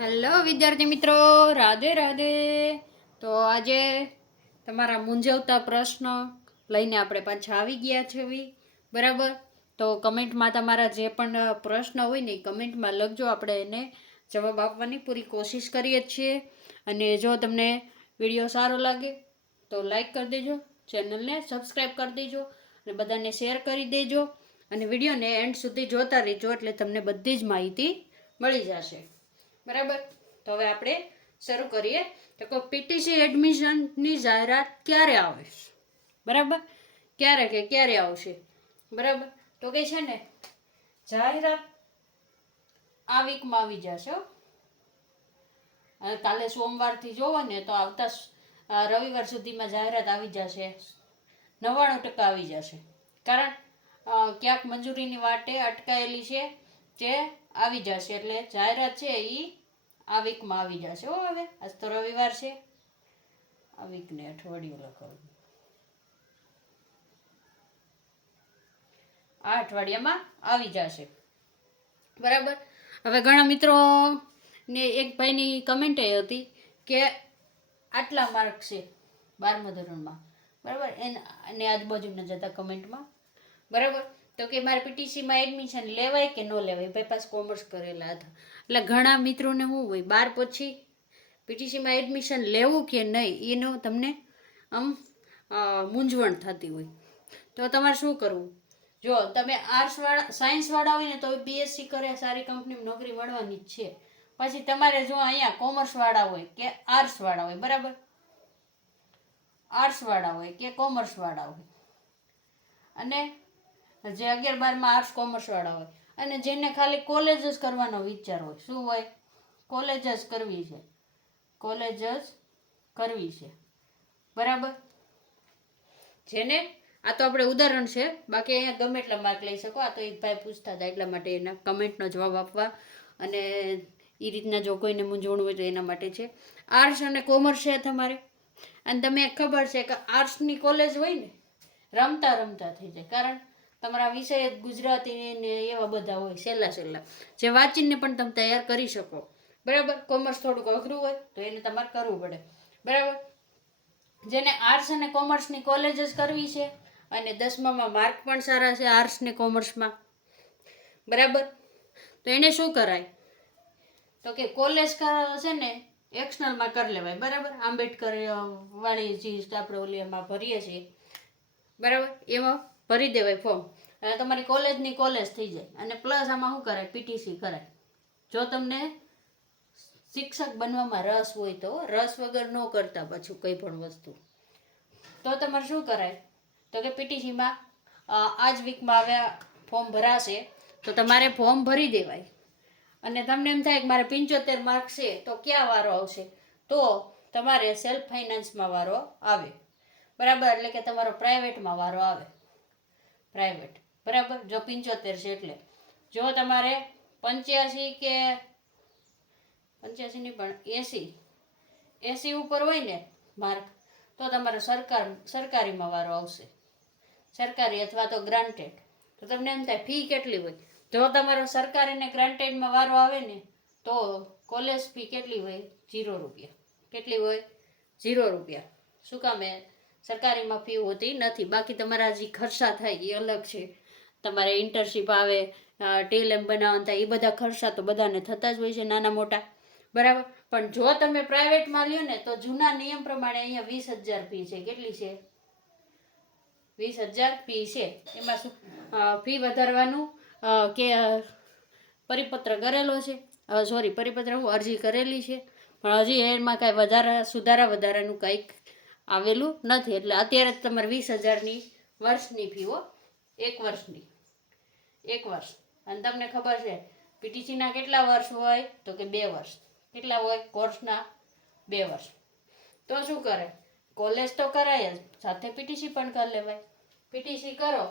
Hello વિદ્યાર્થી મિત્રો, રાધે રાધે. તો આજે તમારા મૂંઝવતા પ્રશ્ન લઈને આપણે પાછા આવી ગયા છે. બરાબર. તો કમેન્ટમાં તમારા જે પણ પ્રશ્ન હોય ને એ કમેન્ટમાં લખજો. આપણે એને જવાબ આપવાની પૂરી કોશિશ કરીએ છીએ. અને જો તમને વિડીયો સારો લાગે તો લાઈક કરી દેજો, ચેનલને સબસ્ક્રાઈબ કરી દેજો અને બધાને શેર કરી દેજો. અને વિડીયોને એન્ડ સુધી જોતા રહેજો એટલે તમને બધી જ માહિતી મળી જશે. બરાબર. તો હવે આપણે શરૂ કરીએ. તો પીટીસી એડમિશનની જાહેરાત ક્યારે આવે? બરાબર. ક્યારે આવશે? બરાબર. તો કે છે ને, જાહેરાત આ વીકમાં આવી જશે. કાલે સોમવારથી જોવો ને તો આવતા રવિવાર સુધીમાં જાહેરાત આવી જશે. 99% આવી જશે. કારણ ક્યાંક મંજૂરીની વાટે અટકાયેલી છે જે આવી જશે. એટલે જાહેરાત છે એ આ વીકમાં આવી જશે. હવે આજ તો રવિવાર છે. આ વીકને અઠવાડિયું લખાવું. આ અઠવાડિયામાં આવી જશે. બરાબર. હવે ઘણા મિત્રો ને એક ભાઈની કમેન્ટ એ હતી કે આટલા માર્ક છે 12મા ધોરણમાં. બરાબર. એને આજુબાજુના જતા કમેન્ટમાં. બરાબર. તો કે મારે પીટીસીમાં એડમિશન લેવાય કે ન લેવાય? ભાઈ પાસે કોમર્સ કરેલા હતા. એટલે ઘણા મિત્રોને શું હોય, 12 પછી પીટીસીમાં એડમિશન લેવું કે નહીં એનું તમને આમ મૂંઝવણ થતી હોય. તો તમારે શું કરવું? જો તમે સાયન્સવાળા હોય ને તો બીએસસી કરે, સારી કંપનીમાં નોકરી મળવાની જ છે. પછી તમારે જો અહીંયા કોમર્સવાળા હોય કે આર્ટ્સવાળા હોય, બરાબર, આર્ટ્સવાળા હોય કે કોમર્સવાળા હોય, અને જે 11-12માં આર્ટ્સ કોમર્સવાળા હોય, અને જેને ખાલી કોલેજ જ કરવાનો વિચાર હોય. શું હોય? કોલેજ જ કરવી છે. બરાબર. જેને આ તો આપણે ઉદાહરણ છે, બાકી અહીંયા ગમે એટલા માર્ક લઈ શકો. આ તો એક ભાઈ પૂછતા હતા એટલા માટે એના કમેન્ટનો જવાબ આપવા, અને એ રીતના જો કોઈને મૂંઝવણ હોય તો એના માટે છે. આર્ટ્સ અને કોમર્સ છે તમારે, અને તમે ખબર છે કે આર્ટ્સની કોલેજ હોય ને રમતા થઈ જાય. કારણ તમારા વિષય ગુજરાતી ને એવા બધા હોય સહેલા જે વાંચીને પણ તમે તૈયાર કરી શકો. બરાબર. કોમર્સ થોડુંક અઘરું હોય તો એને તમારે કરવું પડે. બરાબર. જેને આર્ટ્સ અને કોમર્સની કોલેજ જ કરવી છે અને 10મામાં માર્ક પણ સારા છે આર્ટ્સ ને કોમર્સમાં, બરાબર, તો એને શું કરાય? તો કે કોલેજ છે ને એક્સટર્નલમાં કરી લેવાય. બરાબર. આંબેડકર વાળી જે આપણે ઓલી એમાં ભરીએ છીએ, બરાબર, એમાં ભરી દેવાય ફોર્મ, અને તમારી કોલેજની કોલેજ થઈ જાય. અને પ્લસ આમાં શું કરાય? પીટીસી કરાય. જો તમને શિક્ષક બનવામાં રસ હોય તો, રસ વગર ન કરતા પાછું કંઈ પણ વસ્તુ, તો તમારે શું કરાય? તો કે પીટીસીમાં આ જ વીકમાં આવ્યા ફોર્મ ભરાશે તો તમારે ફોર્મ ભરી દેવાય. અને તમને એમ થાય કે મારે 75 માર્ક છે તો ક્યાં વારો આવશે? તો તમારે સેલ્ફ ફાઇનાન્સમાં વારો આવે. બરાબર. એટલે કે તમારો પ્રાઇવેટમાં વારો આવે. પ્રાઇવેટ. બરાબર. જો 75 છે એટલે. જો તમારે 85 કે 85 નહીં પણ 80 ઉપર હોય ને માર્ક, તો તમારે સરકારીમાં વારો આવશે. સરકારી અથવા તો ગ્રાન્ટેડ. તો તમને એમ થાય ફી કેટલી હોય? જો તમારો સરકારી ને ગ્રાન્ટેડમાં વારો આવે ને તો કોલેજ ફી કેટલી હોય? 0 રૂપિયા. કેટલી હોય? 0 રૂપિયા. શું કામ? સરકારીમાં ફી હોતી નથી. બાકી તમારા જે ખર્ચા થાય એ અલગ છે. તમારે ઇન્ટર્નશીપ આવે, ટેલએમ બનાવવાના થાય, એ બધા ખર્ચા તો બધાને થતા જ હોય છે, નાના મોટા. બરાબર. પણ જો તમે પ્રાઇવેટમાં લ્યો ને તો જૂના નિયમ પ્રમાણે અહીંયા 20,000 ફી છે. કેટલી છે? 20,000 ફી છે. એમાં શું ફી વધારવાનું કે પરિપત્ર કરેલો છે? પરિપત્ર હું અરજી કરેલી છે, પણ હજી એમાં કાંઈ સુધારાનું કંઈક આવેલું નથી. એટલે અત્યારે તમારે 20,000ની વર્ષની ફીઓ, 1 વર્ષની, 1 વર્ષ. અને તમને ખબર છે પીટીસીના કેટલા વર્ષ હોય? તો કે 2 વર્ષ. કેટલા હોય કોર્સના? 2 વર્ષ. તો શું કરે? કોલેજ તો કરાય જ, સાથે પીટીસી પણ કરી લેવાય. પીટીસી કરો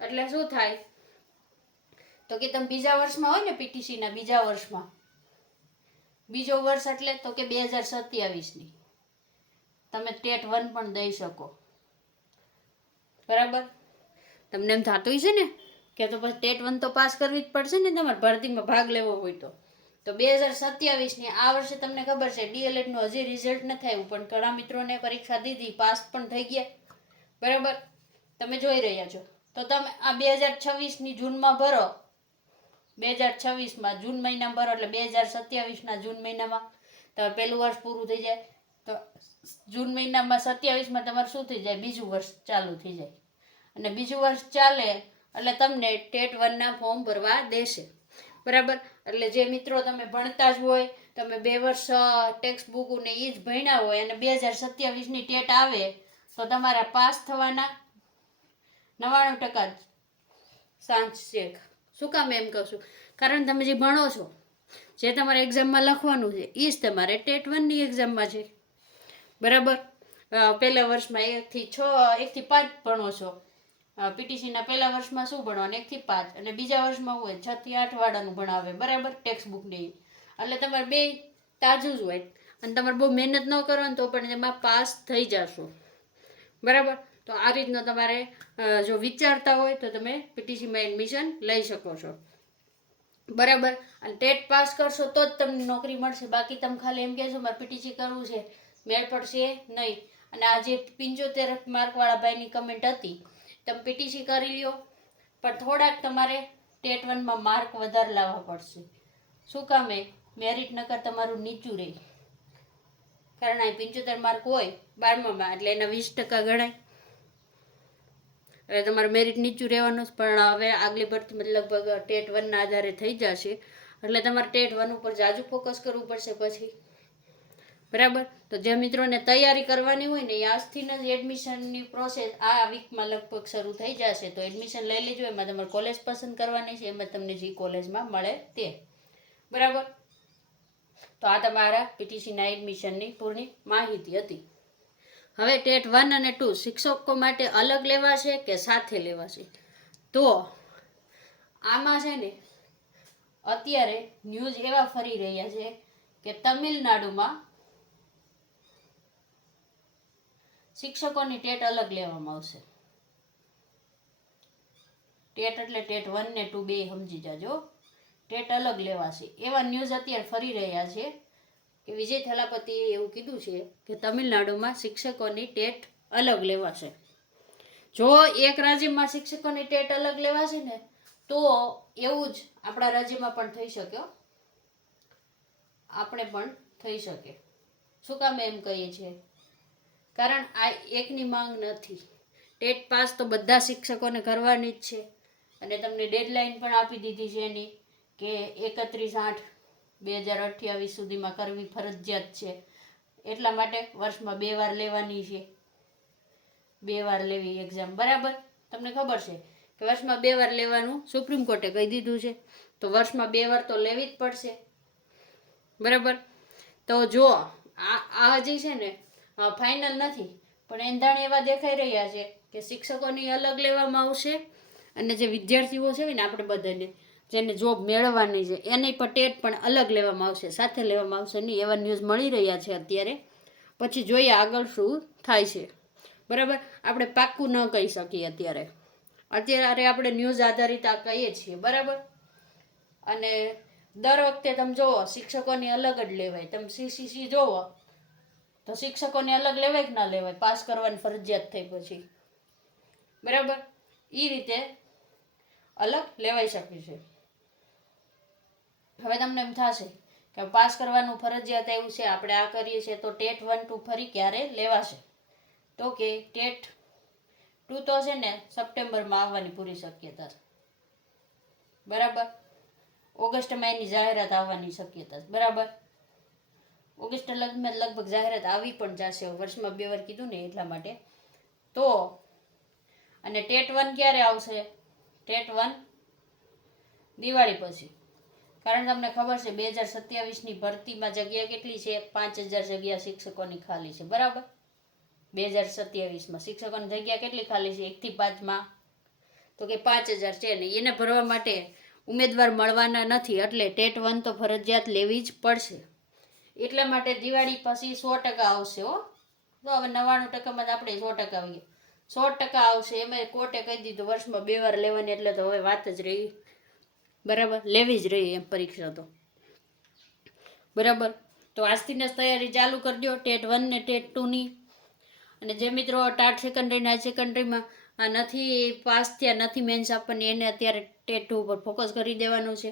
એટલે શું થાય? તો કે તમે બીજા વર્ષમાં હોય ને, પીટીસીના બીજા વર્ષમાં, બીજો વર્ષ એટલે તો કે 2027ની તમે ટેટ 1 પણ દઈ શકો. બરાબર. તમને એમ થતું છે ને કે તો પછી ટેટ 1 તો પાસ કરવી જ પડશે ને તમારે ભરતીમાં ભાગ લેવો હોય તો. તો 2027ની આ વર્ષે તમને ખબર છે ડીએલએડનું હજી રિઝલ્ટ નથી આવ્યું, પણ ઘણા મિત્રોને પરીક્ષા દીધી, પાસ પણ થઈ ગયા, બરાબર, તમે જોઈ રહ્યા છો. તો તમે આ 2026ની જૂનમાં ભરો, 2026માં જૂન મહિનામાં ભરો એટલે 2027ના જૂન મહિનામાં તમારે પહેલું વર્ષ પૂરું થઈ જાય. તો જૂન મહિનામાં 27માં તમારે શું થઈ જાય, બીજું વર્ષ ચાલુ થઈ જાય. અને બીજું વર્ષ ચાલે એટલે તમને ટેટ 1ના ફોર્મ ભરવા દેશે, બરાબર. એટલે જે મિત્રો તમે ભણતા જ હોય, તમે 2 વર્ષ ટેક્સ્ટ બુક ને એ જ ભણ્યા હોય અને 2027ની ટેટ આવે તો તમારા પાસ થવાના 99% ચાન્સ છે. શું કામ એમ કહું છું? કારણ તમે જે ભણો છો, જે તમારે એક્ઝામમાં લખવાનું છે એ જ તમારે ટેટ 1ની એક્ઝામમાં છે, બરાબર. પહેલા વર્ષમાં 1 થી 5 ભણો છો, પીટીસીના પહેલા વર્ષમાં શું ભણવાનું 1 થી 5, અને બીજા વર્ષમાં હોય 6 થી 8 વાળાનું ભણાવે, બરાબર, ટેક્સ્ટ બુક નહીં. એટલે તમારે બે તાજું જ હોય અને તમારે બહુ મહેનત ન કરો ને તો પણ એમાં પાસ થઈ જશો, બરાબર. તો આ રીતનું તમારે જો વિચારતા હોય તો તમે પીટીસીમાં એડમિશન લઈ શકો છો, બરાબર. અને ટેટ પાસ કરશો તો જ તમને નોકરી મળશે, બાકી તમે ખાલી એમ કહેશો મારે પીટીસી કરવું છે, મેળ પડશે નહીં. અને આ જે 75 માર્કવાળા ભાઈની કમેન્ટ હતી, તમે પીટીસી કરી લ્યો પણ થોડાક તમારે ટેટ 1માં માર્ક વધારે લાવવા પડશે. શું કામ? મેરિટ નકર તમારું નીચું રહે, કારણ આ 75 માર્ક હોય 12માં એટલે એના 20% ગણાય, એટલે તમારું મેરિટ નીચું રહેવાનું. પણ હવે આગલી ભરતીમાં લગભગ ટેટ 1ના આધારે થઈ જશે, એટલે તમારે ટેટ 1 ઉપર જાજુ ફોકસ કરવું પડશે પછી, બરાબર. તો જે મિત્રોને તૈયારી કરવાની હોય ને એ આજથી જ એડમિશનની પ્રોસેસ આ વીકમાં લગભગ શરૂ થઈ જશે. તો એડમિશન લઈ લેજો, એમાં તમારે કોલેજ પસંદ કરવાની છે, એમાં તમને જે કોલેજમાં મળે તે, બરાબર. તો આ તમારા પીટીસીના એડમિશનની પૂર્ણ માહિતી હતી. હવે ટેટ 1 અને 2 શિક્ષકો માટે અલગ લેવાશે કે સાથે લેવાશે? તો આમાં છે ને અત્યારે ન્યૂઝ એવા ફરી રહ્યા છે કે તમિલનાડુમાં શિક્ષકોની ટેટ અલગ લેવામાં આવશે. ટેટ એટલે ટેટ 1 ને 2 બે સમજી જાજો, ટેટ અલગ લેવાશે એવા ન્યૂઝ અત્યારે ફરી રહ્યા છે કે વિજય થલાપતિએ એવું કીધું છે કે તમિલનાડુમાં શિક્ષકોની ટેટ અલગ લેવાશે. જો એક રાજ્યમાં શિક્ષકોની ટેટ અલગ લેવાશે ને તો એવું જ આપણા રાજ્યમાં પણ થઈ શકે, આપણે પણ થઈ શકે. શું કામ એમ કહીએ છીએ? કારણ આ એકની માંગ નથી, ટેટ પાસ તો બધા શિક્ષકોને કરવાની જ છે, અને તમને ડેડલાઇન પણ આપી દીધી છે એની કે 31/8/2028 સુધીમાં કરવી ફરજિયાત છે. એટલા માટે વર્ષમાં 2 વાર લેવાની છે, 2 વાર લેવી એક્ઝામ, બરાબર. તમને ખબર છે કે વર્ષમાં 2 વાર લેવાનું સુપ્રીમ કોર્ટે કહી દીધું છે, તો વર્ષમાં 2 વાર તો લેવી જ પડશે, બરાબર. તો જો આ હજી છે ને ફાઇનલ નથી, પણ એંધાણ એવા દેખાઈ રહ્યા છે કે શિક્ષકોની અલગ લેવામાં આવશે, અને જે વિદ્યાર્થીઓ છે ને આપણે બધાને જેને જોબ મેળવવાની છે એની પણ ટેટ પણ અલગ લેવામાં આવશે, સાથે લેવામાં આવશે નહીં, એવા ન્યૂઝ મળી રહ્યા છે અત્યારે. પછી જોઈએ આગળ શું થાય છે, બરાબર. આપણે પાક્કું ન કહી શકીએ અત્યારે આપણે ન્યૂઝ આધારિત આ કહીએ છીએ, બરાબર. અને દર વખતે તમે જોવો શિક્ષકોની અલગ જ લેવાય. તમે સીસીસી જોવો તો શિક્ષકોને અલગ લેવાય કે ના લેવાય, પાસ કરવાની ફરજિયાત થઈ પછી, બરાબર. એ રીતે અલગ લેવાઈ શકે છે. હવે તમને એમ થશે કે પાસ કરવાનું ફરજિયાત એવું છે, આપણે આ કરીએ છીએ તો ટેટ 1 2 ફરી ક્યારે લેવાશે? તો કે ટેટ 2 તો છે ને સપ્ટેમ્બરમાં આવવાની પૂરી શક્યતા છે, બરાબર. ઓગસ્ટમાં એની જાહેરાત આવવાની શક્યતા છે, બરાબર. ઓગસ્ટ લગભગ જાહેરાત આવી પણ જશે, વર્ષમાં 2 વાર કીધું ને એટલા માટે. તો અને ટેટ 1 ક્યારે આવશે? ટેટ 1 દિવાળી પછી, કારણ તમને ખબર છે 2027ની ભરતીમાં જગ્યા કેટલી છે? 5000 જગ્યા શિક્ષકોની ખાલી છે, બરાબર. 2027માં શિક્ષકોની જગ્યા કેટલી ખાલી છે 1 થી 5માં? તો કે 5000 છે ને એને ભરવા માટે ઉમેદવાર મળવાના નથી, એટલે ટેટ 1 તો ફરજિયાત લેવી જ પડશે. એટલા માટે દિવાળી પછી 100% આવશે હો. તો હવે 99%માં આપણે 100% આવી ગયા, 100% આવશે. એમાં કોર્ટે કહી દીધું વર્ષમાં 2 વાર લેવાની, એટલે તો હવે વાત જ રહી, બરાબર, લેવી જ રહી એમ પરીક્ષા તો. બરાબર. તો આજથી જ તૈયારી ચાલુ કરજો ટેટ 1 ને ટેટ 2ની. અને જે મિત્રો ટાટ સેકન્ડરી ને હાઈ સેકન્ડરીમાં નથી પાસ થયા, નથી મેન્સ આપવાની, એને અત્યારે ટેટ 2 ઉપર ફોકસ કરી દેવાનું છે.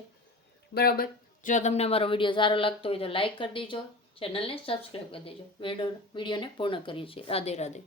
બરાબર. જો તમને અમારો વિડીયો સારો લાગતો હોય તો લાઈક કરી દેજો, ચેનલને સબસ્ક્રાઈબ કરી દેજો. વિડીયોને પૂર્ણ કરીએ છીએ. રાધે રાધે.